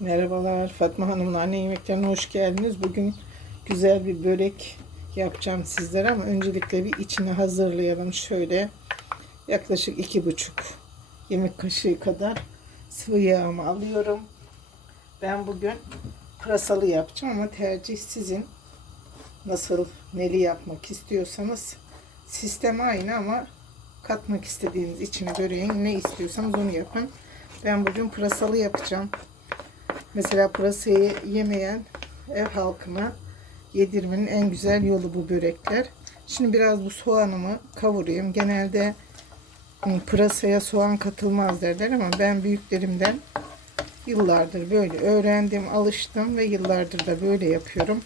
Merhabalar Fatma Hanım'ın anne yemeklerine hoş geldiniz. Bugün güzel bir börek yapacağım sizlere ama öncelikle bir içini hazırlayalım. Şöyle yaklaşık iki buçuk yemek kaşığı kadar sıvı yağımı alıyorum. Ben bugün pırasalı yapacağım ama tercih sizin. Nasıl neli yapmak istiyorsanız sistem aynı ama katmak istediğiniz içine böreğin ne istiyorsanız onu yapın. Ben bugün pırasalı yapacağım. Mesela pırasayı yemeyen ev halkına yedirmenin en güzel yolu bu börekler. Şimdi biraz bu soğanımı kavurayım. Genelde pırasaya soğan katılmaz derler ama ben büyüklerimden yıllardır böyle öğrendim, alıştım ve yıllardır da böyle yapıyorum.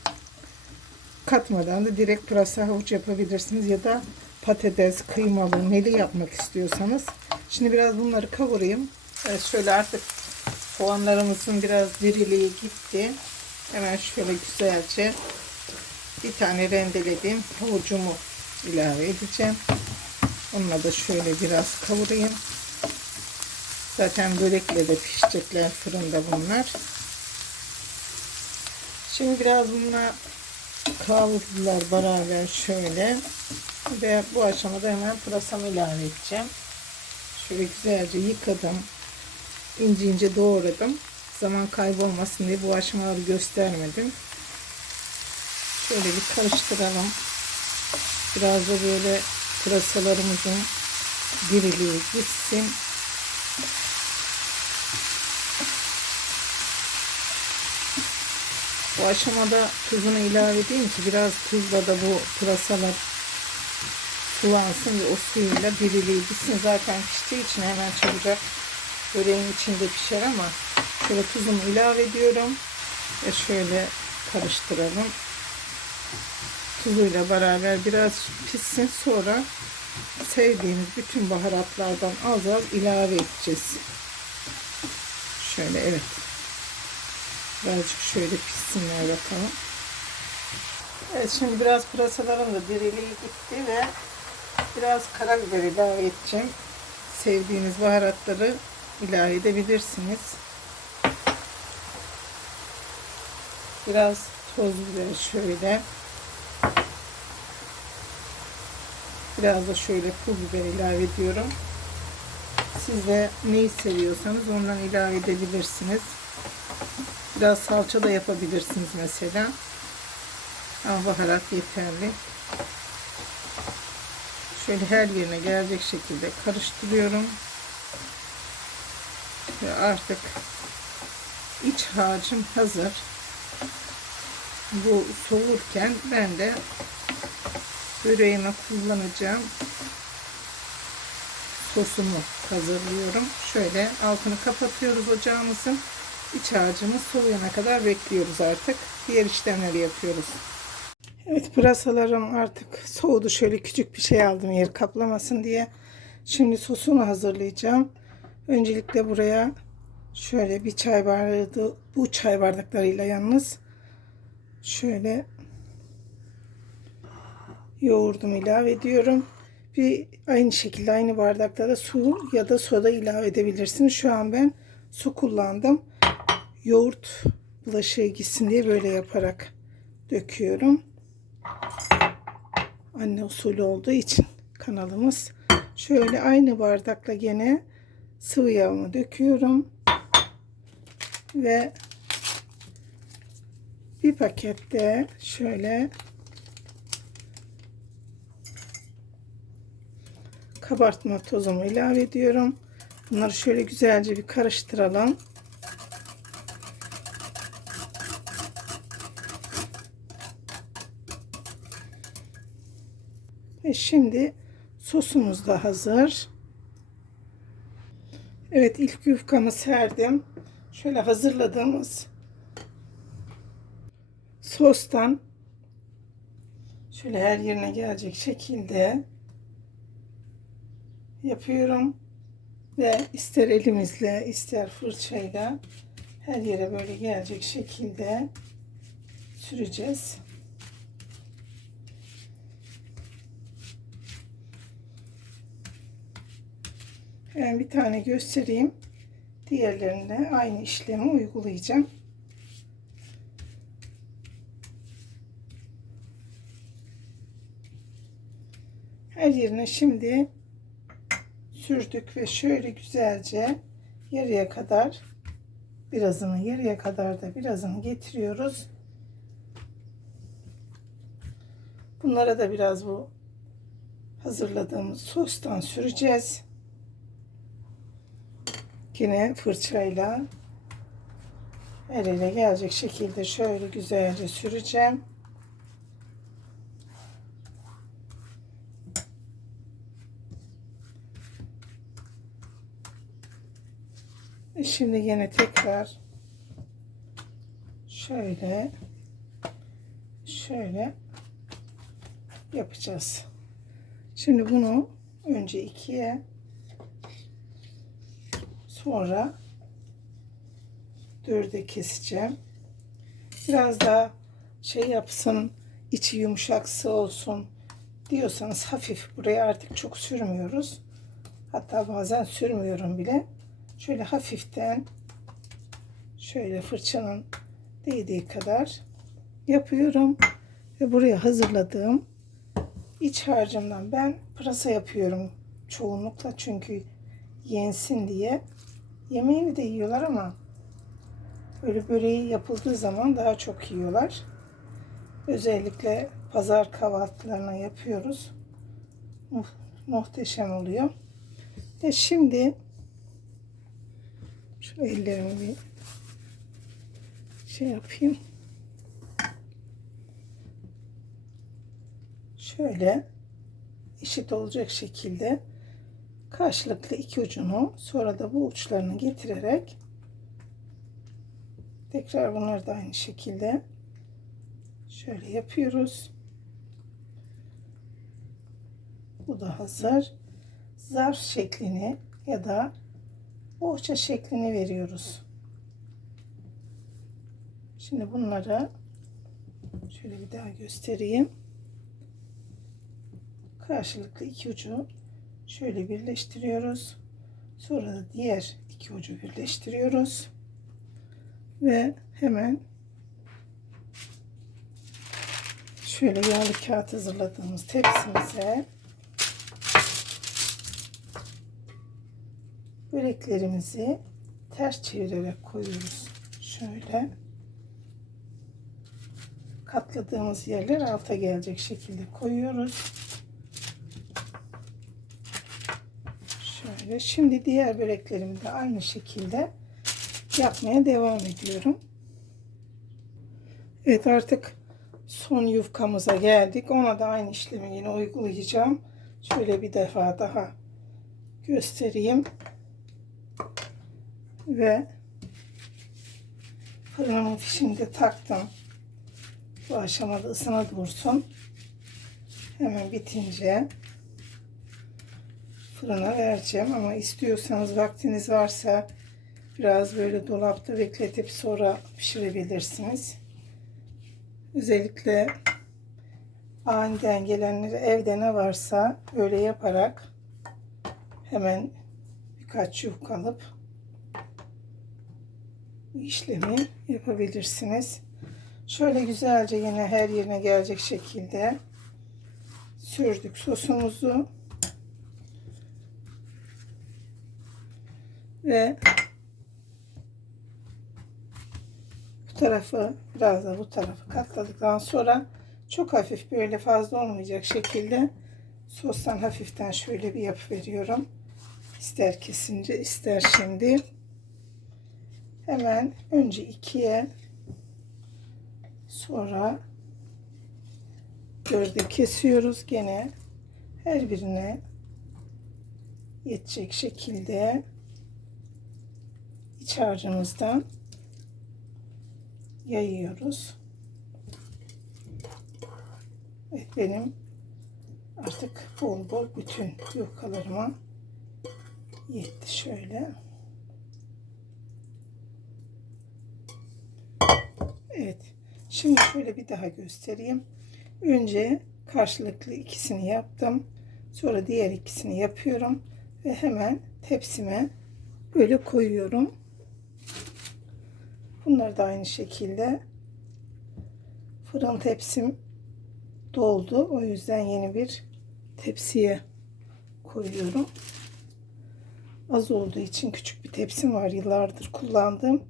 Katmadan da direkt pırasa havuç yapabilirsiniz ya da patates, kıymalı, neli yapmak istiyorsanız. Şimdi biraz bunları kavurayım. Evet, şöyle artık soğanlarımızın biraz diriliği gitti. Hemen şöyle güzelce bir tane rendelediğim havucumu ilave edeceğim. Onunla da şöyle biraz kavurayım. Zaten börekle de pişecekler fırında bunlar. Şimdi biraz bununla kavurdular beraber şöyle. Ve bu aşamada hemen pırasamı ilave edeceğim. Şöyle güzelce yıkadım. İnce ince doğradım. Zaman kaybolmasın diye bu aşamaları göstermedim. Şöyle bir karıştıralım. Biraz da böyle pırasalarımızın diriliği gitsin. Bu aşamada tuzunu ilave edeyim ki biraz tuzla da bu pırasalar sulansın ve o suyuyla diriliği gitsin. Zaten piştiği için hemen çabucak böreğin içinde pişer ama şöyle tuzumu ilave ediyorum ve şöyle karıştıralım. Tuzuyla beraber biraz pişsin sonra sevdiğimiz bütün baharatlardan az az ilave edeceğiz. Şöyle evet. Birazcık şöyle pişsinler bakalım. Evet şimdi biraz pırasaların da diriliği gitti ve biraz karabiber ilave edeceğim. Sevdiğiniz baharatları ilave edebilirsiniz. Biraz toz biber şöyle. Biraz da şöyle pul biber ilave ediyorum. Siz de neyi seviyorsanız ondan ilave edebilirsiniz. Biraz salça da yapabilirsiniz mesela. Ama baharat yeterli. Şöyle her yerine gelecek şekilde karıştırıyorum. Ve artık iç harcım hazır. Bu soğurken ben de böreğime kullanacağım sosumu hazırlıyorum. Şöyle altını kapatıyoruz ocağımızın. İç harcımız soğuyana kadar bekliyoruz artık. Diğer işlemleri yapıyoruz. Evet pırasalarım artık soğudu. Şöyle küçük bir şey aldım yer kaplamasın diye. Şimdi sosunu hazırlayacağım. Öncelikle buraya şöyle bir çay bardağı bu çay bardaklarıyla yalnız şöyle yoğurdumu ilave ediyorum. Bir aynı şekilde aynı bardakta da su ya da soda ilave edebilirsiniz. Şu an ben su kullandım. Yoğurt bulaşığı gitsin diye böyle yaparak döküyorum. Anne usulü olduğu için kanalımız. Şöyle aynı bardakla gene sıvı yağımı döküyorum. Ve bir pakette şöyle kabartma tozumu ilave ediyorum. Bunları şöyle güzelce bir karıştıralım. Ve şimdi sosumuz da hazır. Evet ilk yufkamı serdim. Şöyle hazırladığımız sostan şöyle her yerine gelecek şekilde yapıyorum ve ister elimizle ister fırçayla her yere böyle gelecek şekilde süreceğiz. Hemen bir tane göstereyim. Diğerlerinde aynı işlemi uygulayacağım. Her yerine şimdi sürdük ve şöyle güzelce yarıya kadar birazını yarıya kadar da birazını getiriyoruz. Bunlara da biraz bu hazırladığımız sostan süreceğiz. Yine fırçayla el ele gelecek şekilde şöyle güzelce süreceğim. Şimdi yine tekrar şöyle şöyle yapacağız. Şimdi bunu önce ikiye sonra dörde keseceğim. Biraz daha şey yapsın, içi yumuşaksı olsun diyorsanız hafif buraya artık çok sürmüyoruz. Hatta bazen sürmüyorum bile. Şöyle hafiften şöyle fırçanın değdiği kadar yapıyorum. Ve buraya hazırladığım iç harcımdan ben pırasa yapıyorum çoğunlukla çünkü yensin diye. Yemeğini de yiyorlar ama böyle böreği yapıldığı zaman daha çok yiyorlar. Özellikle pazar kahvaltılarına yapıyoruz. Mu muhteşem oluyor. Ve şimdi şu ellerimi bir şey yapayım. Şöyle eşit olacak şekilde karşılıklı iki ucunu sonra da bu uçlarını getirerek tekrar bunları da aynı şekilde şöyle yapıyoruz. Bu da hazır. Zarf şeklini ya da bohça şeklini veriyoruz. Şimdi bunları şöyle bir daha göstereyim. Karşılıklı iki ucu şöyle birleştiriyoruz. Sonra da diğer iki ucu birleştiriyoruz. Ve hemen şöyle yağlı kağıt hazırladığımız tepsimize böreklerimizi ters çevirerek koyuyoruz. Şöyle katladığımız yerler alta gelecek şekilde koyuyoruz. Şöyle şimdi diğer böreklerimi de aynı şekilde yapmaya devam ediyorum. Evet artık son yufkamıza geldik. Ona da aynı işlemi yine uygulayacağım. Şöyle bir defa daha göstereyim. Ve fırınımın fişini taktım. Bu aşamada ısına dursun. Hemen bitince fırına vereceğim ama istiyorsanız vaktiniz varsa biraz böyle dolapta bekletip sonra pişirebilirsiniz. Özellikle aniden gelenleri evde ne varsa öyle yaparak hemen birkaç yufka alıp işlemi yapabilirsiniz. Şöyle güzelce yine her yerine gelecek şekilde sürdük sosumuzu. Ve bu tarafı biraz da bu tarafı katladıktan sonra çok hafif böyle fazla olmayacak şekilde sostan hafiften şöyle bir yapı veriyorum. İster kesince ister şimdi. Hemen önce ikiye sonra dörde kesiyoruz gene her birine yetecek şekilde iç harcımızdan yayıyoruz. Evet benim artık bol bol bütün yufkalarıma yetti şöyle. Evet. Şimdi şöyle bir daha göstereyim. Önce karşılıklı ikisini yaptım. Sonra diğer ikisini yapıyorum ve hemen tepsime böyle koyuyorum. Bunlar da aynı şekilde. Fırın tepsim doldu. O yüzden yeni bir tepsiye koyuyorum. Az olduğu için küçük bir tepsim var. Yıllardır kullandığım.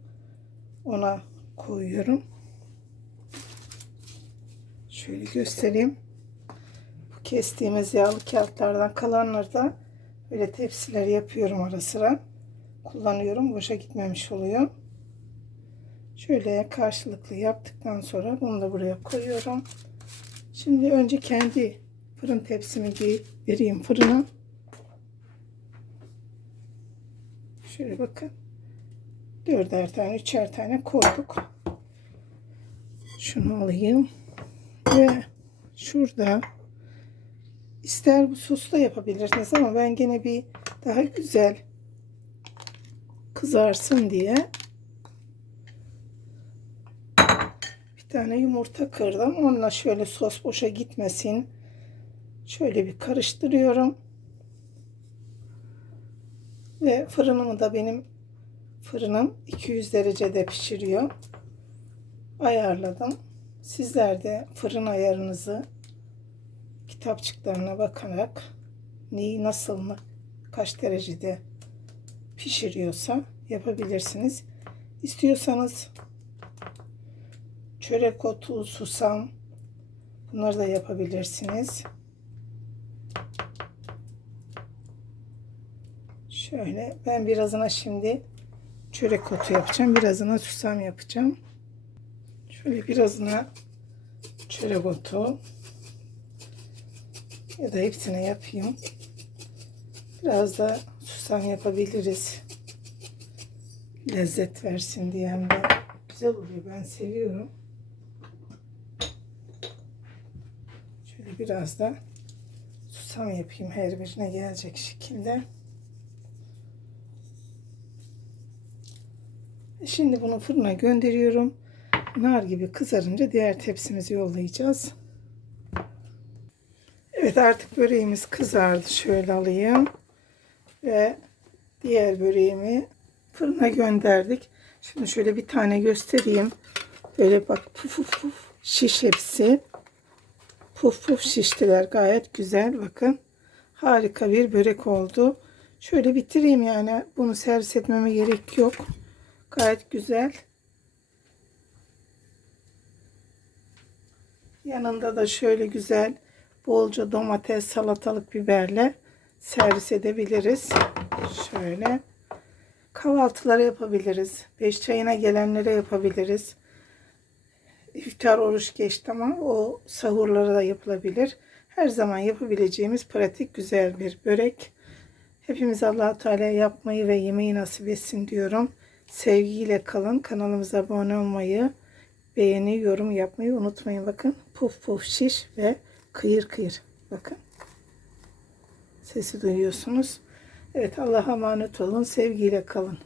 Ona koyuyorum. Şöyle göstereyim. Bu kestiğimiz yağlı kağıtlardan kalanları da böyle tepsiler yapıyorum ara sıra. Kullanıyorum. Boşa gitmemiş oluyor. Şöyle karşılıklı yaptıktan sonra bunu da buraya koyuyorum. Şimdi önce kendi fırın tepsimi vereyim fırına. Şöyle bakın. Dörder tane, üçer tane koyduk. Şunu alayım. Ve şurada ister bu sosla yapabilirsiniz ama ben gene bir daha güzel kızarsın diye tane yumurta kırdım. Onunla şöyle sos boşa gitmesin. Şöyle bir karıştırıyorum. Ve fırınımı da benim fırınım 200 derecede pişiriyor. Ayarladım. Sizler de fırın ayarınızı kitapçıklarına bakarak neyi nasıl mı kaç derecede pişiriyorsa yapabilirsiniz. İstiyorsanız çörek otu, susam bunları da yapabilirsiniz. Şöyle ben birazına şimdi çörek otu yapacağım. Birazına susam yapacağım. Şöyle birazına çörek otu ya da hepsini yapayım. Biraz da susam yapabiliriz. Lezzet versin diye hem de güzel oluyor. Ben seviyorum. Biraz da susam yapayım her birine gelecek şekilde. Şimdi bunu fırına gönderiyorum. Nar gibi kızarınca diğer tepsimizi yollayacağız. Evet artık böreğimiz kızardı. Şöyle alayım. Ve diğer böreğimi fırına gönderdik. Şimdi şöyle bir tane göstereyim. Böyle bak puf puf puf şiş hepsi. Puf puf şiştiler. Gayet güzel. Bakın. Harika bir börek oldu. Şöyle bitireyim yani. Bunu servis etmeme gerek yok. Gayet güzel. Yanında da şöyle güzel bolca domates, salatalık, biberle servis edebiliriz. Şöyle kahvaltılara yapabiliriz. Beş çayına gelenlere yapabiliriz. İftar oruç geçti ama o sahurlara da yapılabilir. Her zaman yapabileceğimiz pratik güzel bir börek. Hepimiz allah Teala yapmayı ve yemeği nasip etsin diyorum. Sevgiyle kalın. Kanalımıza abone olmayı, beğeni, yorum yapmayı unutmayın. Bakın puf puf şiş ve kıyır kıyır. Bakın. Sesi duyuyorsunuz. Evet Allah'a emanet olun. Sevgiyle kalın.